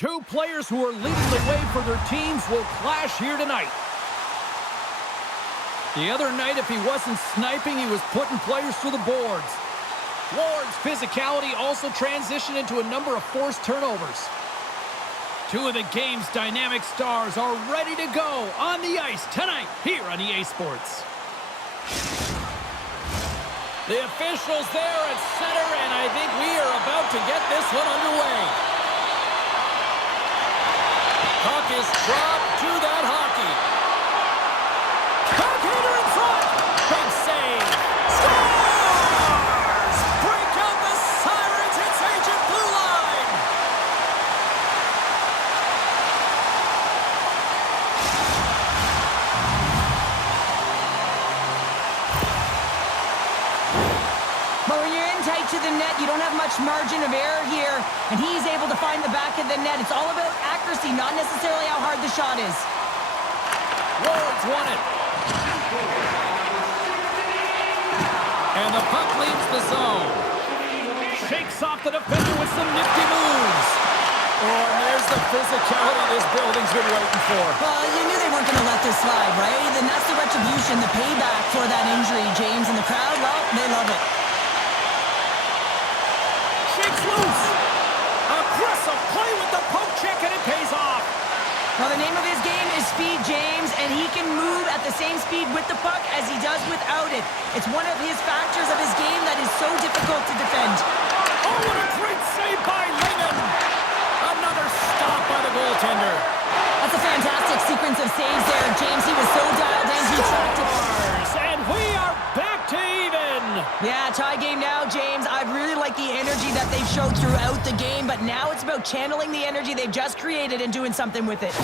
Two players who are leading the way for their teams will clash here tonight. The other night, if he wasn't sniping, he was putting players through the boards. Ward's physicality also transitioned into a number of forced turnovers. Two of the game's dynamic stars are ready to go on the ice tonight here on EA Sports. The officials there at center, and I think we are about to get this one underway. Puck is dropped to that hockey. Backhander in front. Big save. Scores! Break out the sirens. It's Agent Blue Line. But when you're in tight to the net, you don't have much margin of error here, and he's able to find the back of the net. It's all about accuracy, not necessarily how hard the shot is. Ward's won it. And the puck leaves the zone. Shakes off the defender with some nifty moves. Oh, and there's the physicality this building's been waiting for. Well, you knew they weren't going to let this slide, right? And that's the retribution, the payback for that injury, James. And the crowd, well, they love it. Shakes loose. Aggressive play with the poke check, and it pays off. Well, the name of his game is speed, James, and he can move at the same speed with the puck as he does without it. It's one of his factors of his game that is so difficult to defend. Oh, what a great save by Lehman. Another stop by the goaltender. That's a fantastic sequence of saves there, James. He was so dialed in, he tracked it. And we are back to even. Yeah, tie game now, James. I really like the energy that they've showed throughout the game, but now it's about channeling the energy they've just created and doing something with it.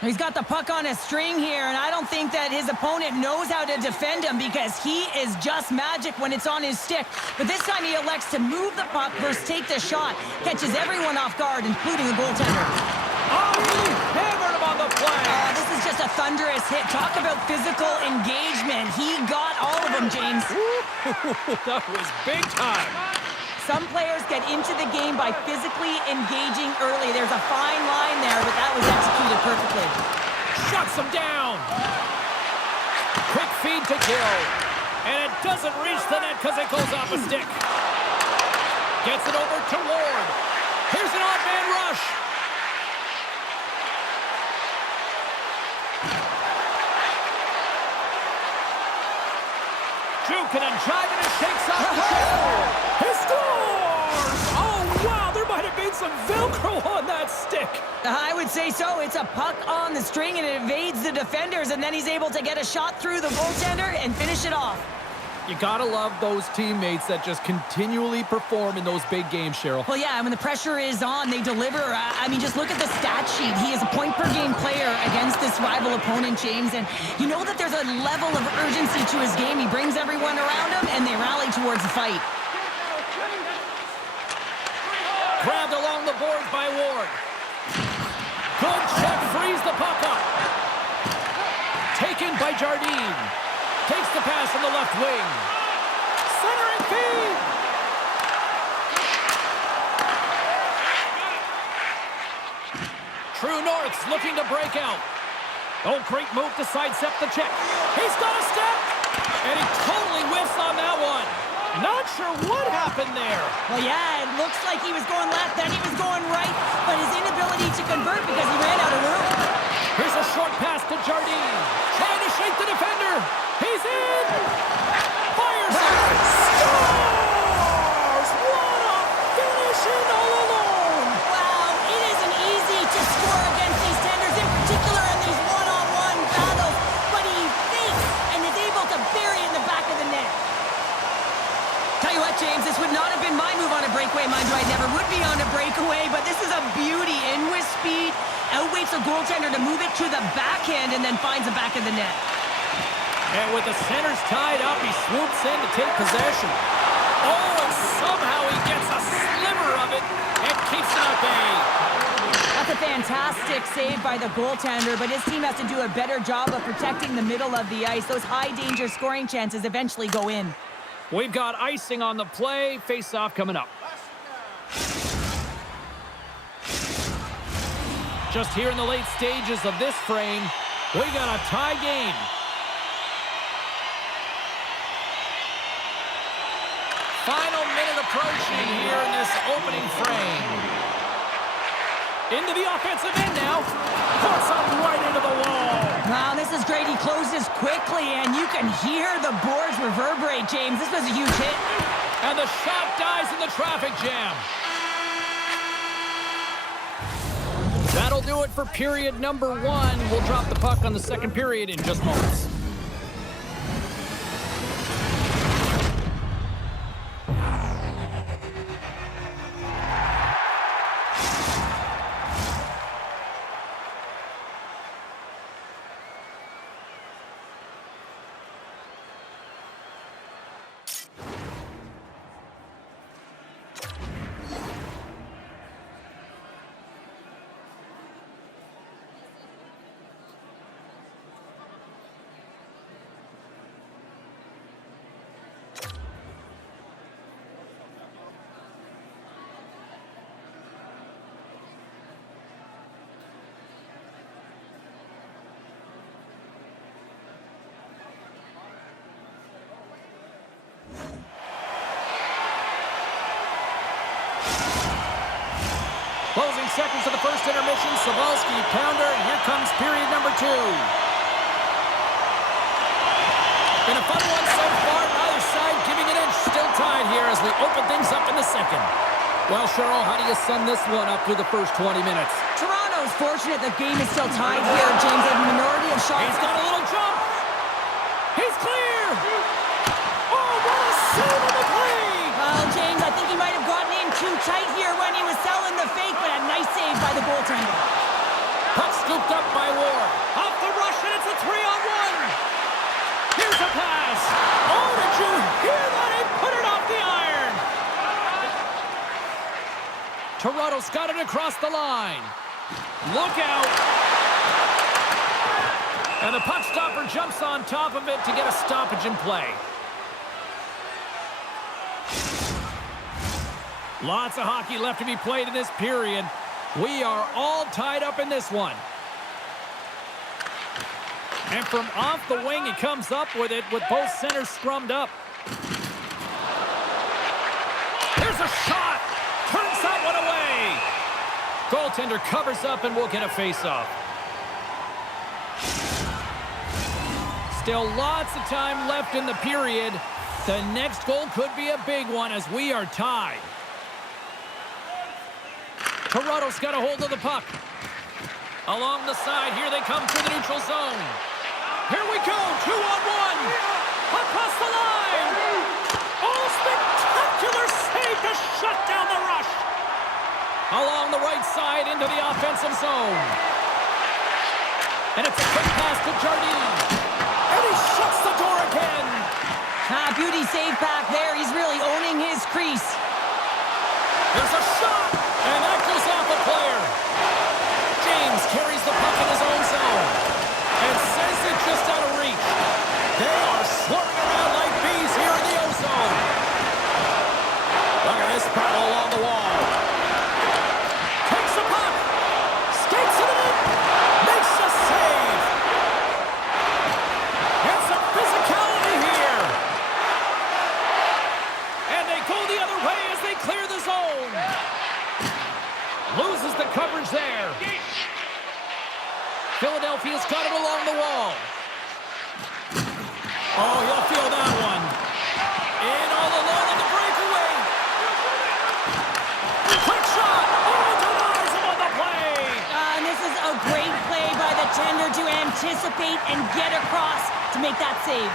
He's got the puck on a string here, and I don't think that his opponent knows how to defend him because he is just magic when it's on his stick. But this time he elects to move the puck versus take the shot. Catches everyone off guard, including the goaltender. Oh, he hammered him on the play. This is just a thunderous hit. Talk about physical engagement. He got all of them, James. That was big time. Some players get into the game by physically engaging early. There's a fine line there, but that was executed perfectly. Shuts him down. Quick feed to kill. And it doesn't reach the net because it goes off a stick. Gets it over to Ward. Here's an odd man rush. Jukin and jiving and shakes off the shoulder. He scores! Oh, wow, there might have been some Velcro on that stick. I would say so. It's a puck on the string, and it evades the defenders, and then he's able to get a shot through the goaltender and finish it off. You gotta love those teammates that just continually perform in those big games, Cheryl. Well, yeah, when the pressure is on, they deliver. I mean, just look at the stat sheet. He is a point-per-game player against this rival opponent, James, and you know that there's a level of urgency to his game. He brings everyone around him, and they rally towards the fight. Grabbed along the boards by Ward. Good check, frees the puck up. Taken by Jardine. Takes the pass on the left wing. Centering feed. True North's looking to break out. Oh, great move to sidestep the check. He's got a step. And he totally whiffs on that one. Not sure what happened there. Well, yeah, it looks like he was going left, then he was going right, but his inability to convert because he ran out of room. Here's a short pass to Jardine. Trying to shake the defender. He's in. Fires it. Scores! What a finish in all alone. Wow, it isn't easy to score against these tenders, in particular in these one-on-one battles, but he fakes and is able to bury it in the back of the net. Tell you what, James, this would not have been my move on a breakaway. Mind you, I never would be on a breakaway, but this is a beauty. In with speed, outweights the goaltender to move it to the backhand and then finds the back of the net. And with the centers tied up, he swoops in to take possession. Oh, and somehow he gets a sliver of it and keeps it at bay. That's a fantastic save by the goaltender, but his team has to do a better job of protecting the middle of the ice. Those high-danger scoring chances eventually go in. We've got icing on the play. Face-off coming up. Just here in the late stages of this frame, we got a tie game. Final minute approaching here in this opening frame. Into the offensive end now. Puts up right into the wall. Wow, this is great. He closes quickly, and you can hear the boards reverberate, James. This was a huge hit. And the shot dies in the traffic jam. That'll do it for period number 1. We'll drop the puck on the second period in just moments. Closing seconds of the first intermission. Savalsky, pounder, and here comes period number 2. Been a fun one so far. Neither side giving an inch. Still tied here as we open things up in the second. Well, Cheryl, how do you sum this one up through the first 20 minutes? Toronto's fortunate the game is still tied here, James. They have a minority of shots. He's got a little jump. He's clear. Oh, what a save on the play. Well, James, I think he might have gotten in too tight here when he was selling the fake, but a nice save by the goaltender. Puck scooped up by Ward. Off the rush, and it's a 3-on-1. Here's a pass. Oh, did you hear that? He put it off the iron. Toronto's got it across the line. Look out. And the puck stopper jumps on top of it to get a stoppage in play. Lots of hockey left to be played in this period. We are all tied up in this one. And from off the wing, he comes up with it with both centers scrummed up. Here's a shot. Turns that one away. Goaltender covers up and we'll get a face-off. Still lots of time left in the period. The next goal could be a big one as we are tied. Toronto's got a hold of the puck. Along the side, here they come through the neutral zone. Here we go, 2-on-1. Across the line. Oh, spectacular save to shut down the rush. Along the right side into the offensive zone. And it's a quick pass to Jardine. And he shuts the door again. Beauty save back there. He's really owning his crease. There's a shot. And that goes off a player. James carries the puck in his own zone and sends it just out of reach. They are swarming around like bees here in the O-zone. Look at this battle along the wall. Takes the puck. Skates it in. Makes a save. And some physicality here. And they go the other way as they clear the zone. Loses the coverage there. Philadelphia's got it along the wall. Oh, he'll feel that one. In all alone on the breakaway. Quick shot. Oh, denies him on the play. And this is a great play by the tender to anticipate and get across to make that save.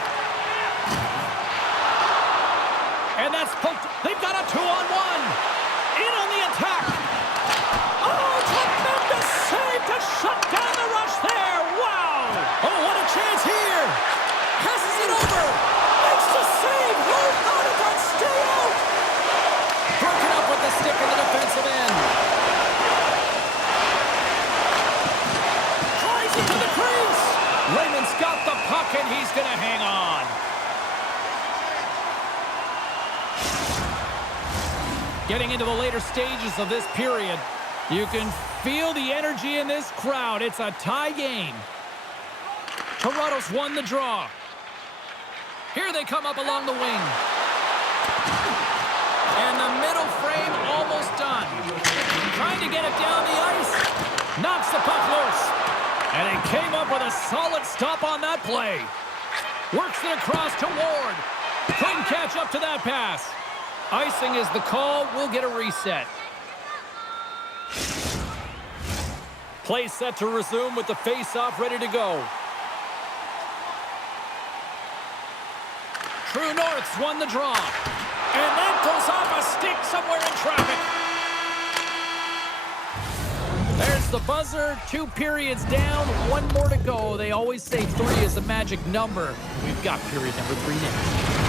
And that's poked. They've got a 2-on-1. In on the attack. Oh, tremendous save to shut down the rush there. Wow. Oh, what a chance here. Passes it over. Makes the save. Hold on it on stay out. Broken up with the stick in the defensive end. Tries it to the crease. Raymond's got the puck and he's going to hang on. Getting into the later stages of this period, You can feel the energy in this crowd. It's a tie game. Toronto's won the draw. Here they come up along the wing. And the middle frame almost done. Trying to get it down the ice. Knocks the puck loose. And he came up with a solid stop on that play. Works it across to Ward. Couldn't catch up to that pass. Icing is the call. We'll get a reset. Play set to resume with the face-off ready to go. True North's won the draw. And that goes off a stick somewhere in traffic. There's the buzzer. 2 periods down, 1 more to go. They always say 3 is the magic number. We've got period number 3 next.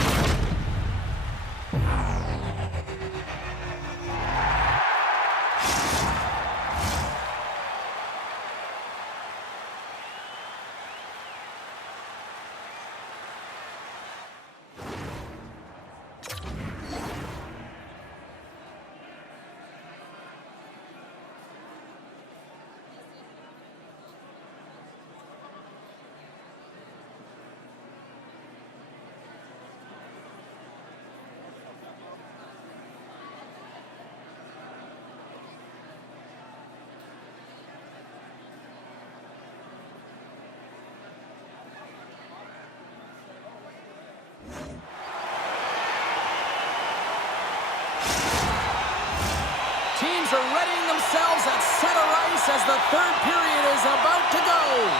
Teams are readying themselves at center ice as the 3rd period is about to go.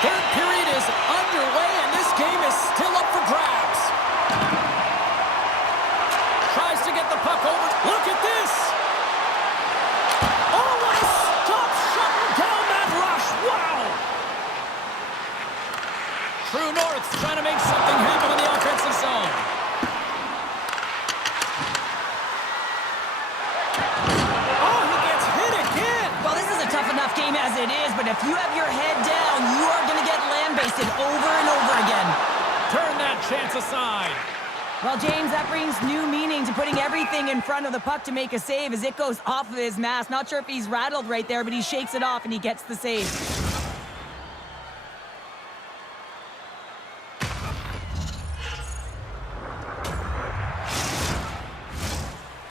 3rd period is underway, and this game is still up for grabs. Tries to get the puck over. Look at this. Oh, what a stop shutting down that rush. Wow. True North's trying to make something happen in the offensive zone. Game as it is, but if you have your head down, you are going to get lambasted over and over again. Turn that chance aside. Well, James, that brings new meaning to putting everything in front of the puck to make a save as it goes off of his mask. Not sure if he's rattled right there, but he shakes it off and he gets the save.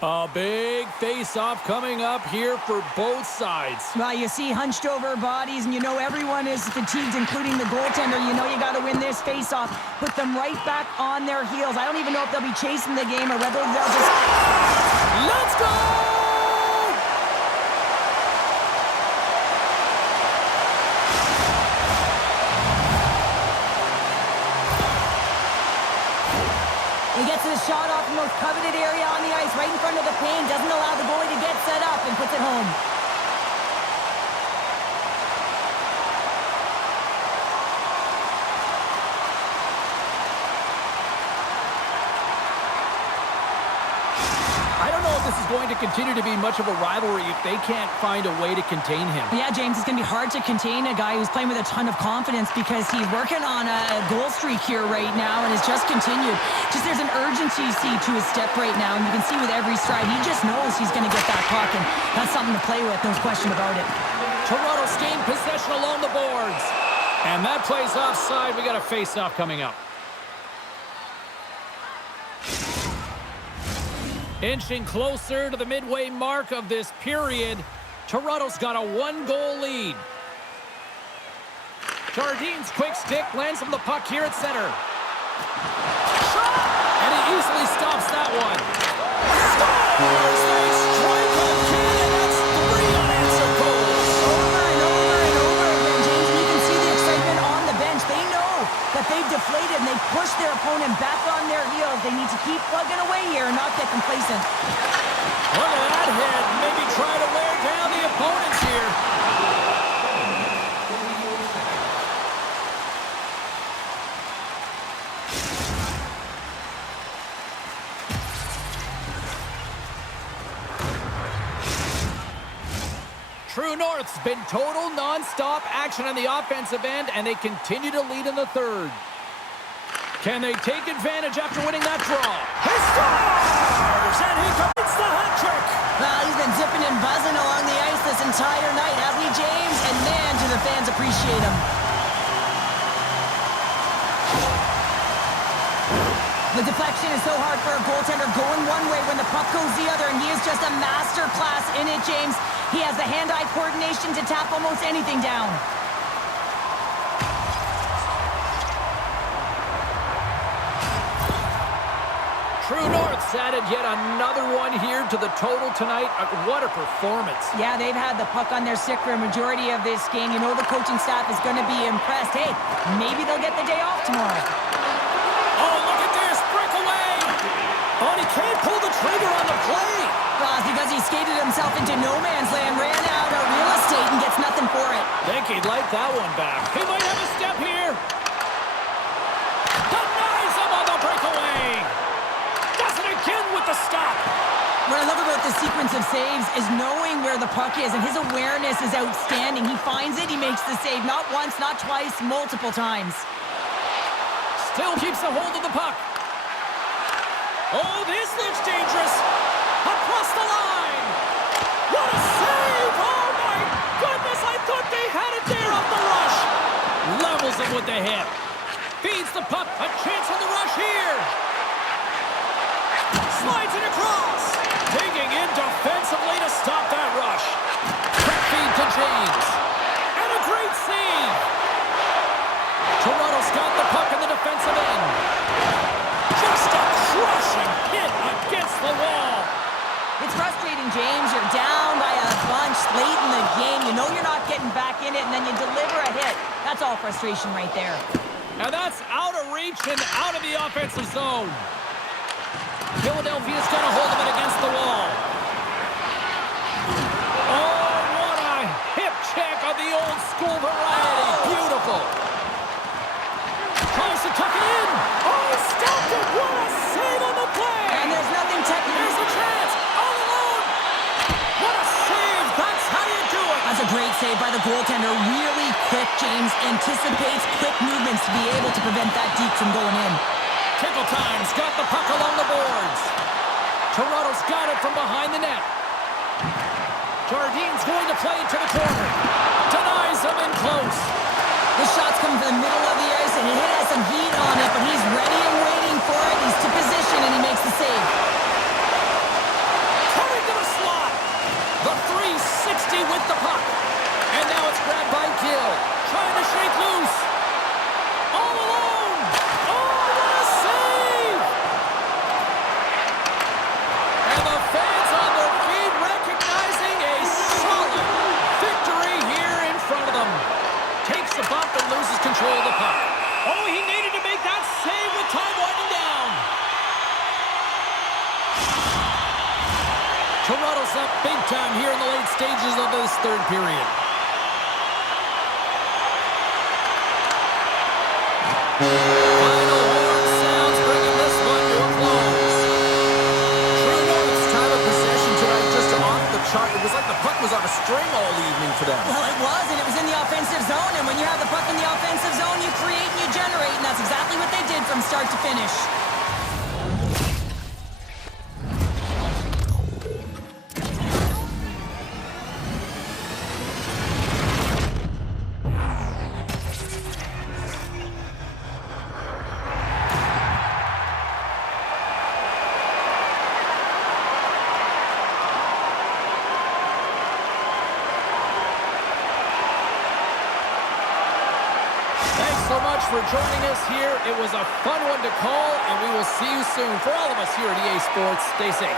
A big face-off coming up here for both sides. Well, you see hunched over bodies, and you know everyone is fatigued, including the goaltender. You know you got to win this face-off. Put them right back on their heels. I don't even know if they'll be chasing the game or whether they'll just... Let's go! He gets his shot off the most coveted area on the ice, right in front of the paint, doesn't allow the goalie to get set up, and puts it home. I don't know if this is going to continue to be much of a rivalry if they can't find a way to contain him. Yeah, James, it's going to be hard to contain a guy who's playing with a ton of confidence because he's working on a goal streak here right now and has just continued. Just there's an urgency to his step right now, and you can see with every stride, he just knows he's going to get that puck, and that's something to play with, no question about it. Toronto's gained possession along the boards. And that plays offside. We got a face-off coming up. Inching closer to the midway mark of this period. Toronto's got a 1-goal lead. Jardine's quick stick lands from the puck here at center. Shot! And he easily stops that one. Scores! They strike again, and that's 3 unanswered goals. Over and over and over again, James. And you can see the excitement on the bench. They know that they've deflated and they push their opponent back on their heels. They need to keep plugging away here and not get complacent. Look at that hit. Maybe try to wear down the opponents here. True North's been total non-stop action on the offensive end, and they continue to lead in the 3rd. Can they take advantage after winning that draw? He scores! And he completes the hat trick! Well, he's been zipping and buzzing along the ice this entire night, hasn't he, James? And man, do the fans appreciate him. The deflection is so hard for a goaltender, going one way when the puck goes the other, and he is just a master class in it, James. He has the hand-eye coordination to tap almost anything down. True North's added yet another one here to the total tonight. What a performance. Yeah, they've had the puck on their stick for a majority of this game. You know the coaching staff is going to be impressed. Hey, maybe they'll get the day off tomorrow. Oh, look at this. Breakaway. Oh, and he can't pull the trigger on the play. Well, it's because he skated himself into no man's land, ran out of real estate, and gets nothing for it. Think he'd like that one back. He might have a step here. Denies him on the breakaway. Does it again with the stop. What I love about this sequence of saves is knowing where the puck is, and his awareness is outstanding. He finds it, he makes the save. Not once, not twice, multiple times. Still keeps a hold of the puck. Oh, this looks dangerous. Across the line. What a save! Oh, my goodness, I thought they had it there off the rush. Levels him with the hip. Feeds the puck. A chance on the rush here. Slides it across. Digging in defensively to stop that rush. Quick feed to James. And a great save. Toronto's got the puck in the defensive end. Just a crushing hit against the wall. It's frustrating, James. You're down by a bunch late in the game. You know you're not getting back in it, and then you deliver a hit. That's all frustration right there. And that's out of reach and out of the offensive zone. Philadelphia's got a hold of it against the wall. Oh, what a hip check of the old school variety. Beautiful. Tries to tuck it in. Oh, he stopped it. What a save on the play. And there's nothing technical. There's a chance. All alone. What a save. That's how you do it. That's a great save by the goaltender. Really quick, James. Anticipates quick movements to be able to prevent that deep from going in. Tickle Time's got the puck along the boards. Toronto's got it from behind the net. Jardine's going to play it to the corner. Denies him in close. The shot's coming from the middle of the ice, and it has some heat on it, but he's ready and waiting for it. He's to position, and he makes the save. Coming to the slot. The 360 with the puck. And now it's grabbed by Gill. Trying to shake loose. All alone. Oh, what a save! And the fans on their feet recognizing a solid victory here in front of them. Takes the bump and loses control of the puck. Oh, he needed to make that save with time winding down. Toronto's up big time here in the late stages of this third period. Final horn sounds, bringing this one to a close. True North's time of possession tonight just off the chart. It was like the puck was on a string all evening for them. Well, it was, and it was in the offensive zone, and when you have the puck in the offensive zone, you create and you generate, and that's exactly what they did from start to finish. Thanks so much for joining us here. It was a fun one to call, and we will see you soon. For all of us here at EA Sports, stay safe.